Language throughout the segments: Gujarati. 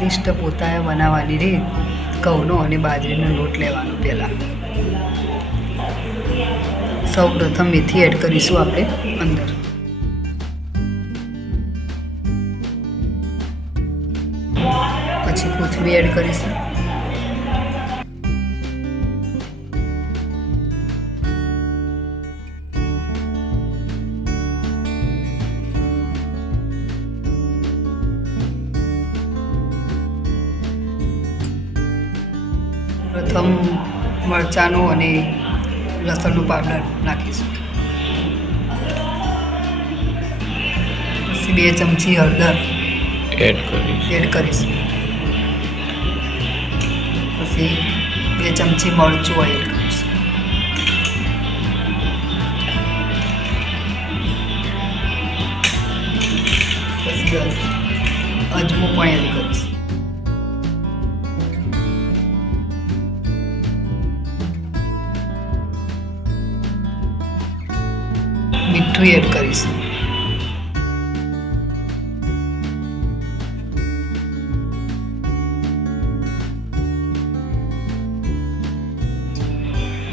સ્વાદિષ્ટ પોતાયા બનાવવાની રીત. ઘઉંનો અને બાજરીનો લોટ લેવાનો. પહેલાં સૌ પ્રથમ મેથી એડ કરીશું આપણે અંદર. પછી કોથમીર એડ કરીશું. પ્રથમ મરચાંનો અને લસણનો પાવડર નાખીશું. પછી 2 ચમચી હળદર એડ કરીશું. પછી 2 ચમચી મરચું એડ કરીશું. પછી અજમો પણ એડ કરીશું. મીઠું એડ કરીશું.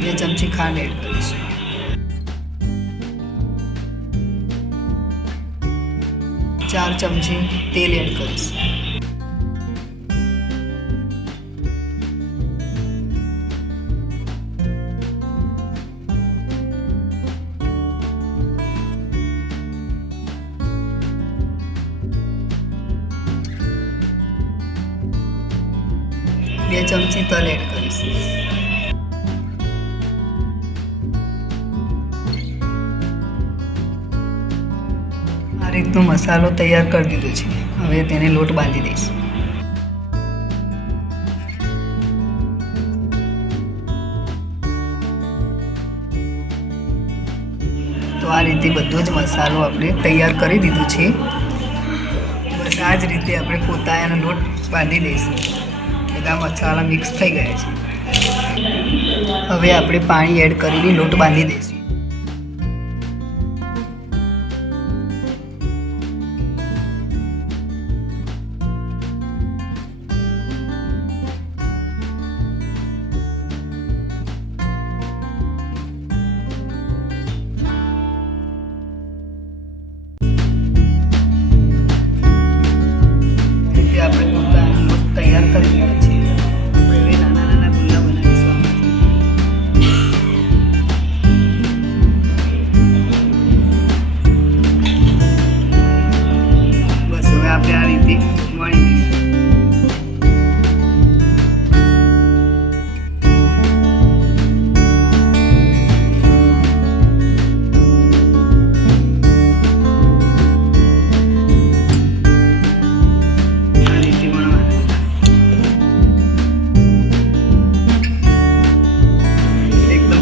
બે ચમચી ખાંડ એડ કરીશું. ચાર ચમચી તેલ એડ કરીશું. બે ચમચી તલ એડ કરીશું. આ રીતનો મસાલો તૈયાર કરી દીધો છે. હવે તેને લોટ બાંધી દઈશું. તો આ રીતે બધો જ મસાલો આપણે તૈયાર કરી દીધો છે. બસ આ જ રીતે આપણે પોતાયાનો લોટ બાંધી દઈશું. બધા મસાલા મિક્સ થઈ ગયા છે. હવે આપણે પાણી એડ કરીને લોટ બાંધી દઈશું. આપણે પોતાનો લોટ તૈયાર કરી દીધો છે. હવે નાના નાના ગુલ્લા બનાવીશું આમાંથી. બસ હવે આપણે આ રીતે વણી દઈશું.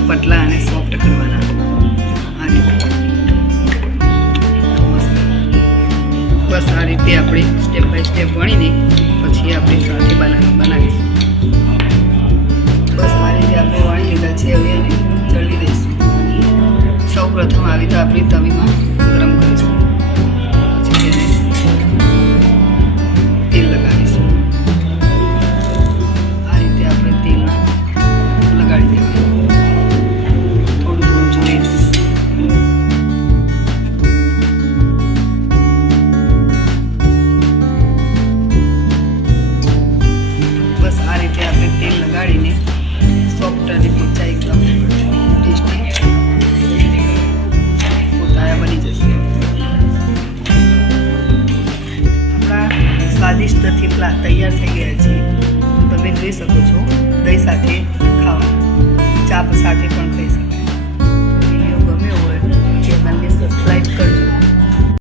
પતલા અને સોફ્ટ કરવાના. આ રીતે બસ આ રીતે આપણે સ્ટેપ બાય સ્ટેપ વણીને પછી આપણે સાથે બનાવીશું. બસ આ રીતે આપણે વણી લીધા છે. હવે એને ચડવી દઈશું. સૌ પ્રથમ આવી રીતે આપણે તવીમાં ગરમ કરીશું. પછી તેને તેલ લગાવીશું. આ રીતે આપણે તેલ લગાડી દેવાનું. બસ આ રીતે આપણે તેલ લગાડીને સોફ્ટ અને પીચા એકદમ ટેસ્ટી પોતાયા બની જશે. આપણા સ્વાદિષ્ટ થેપલા તૈયાર થઈ ગયા છે. તમે જોઈ શકો છો. દહીં સાથે ખાવા, ચા સાથે પણ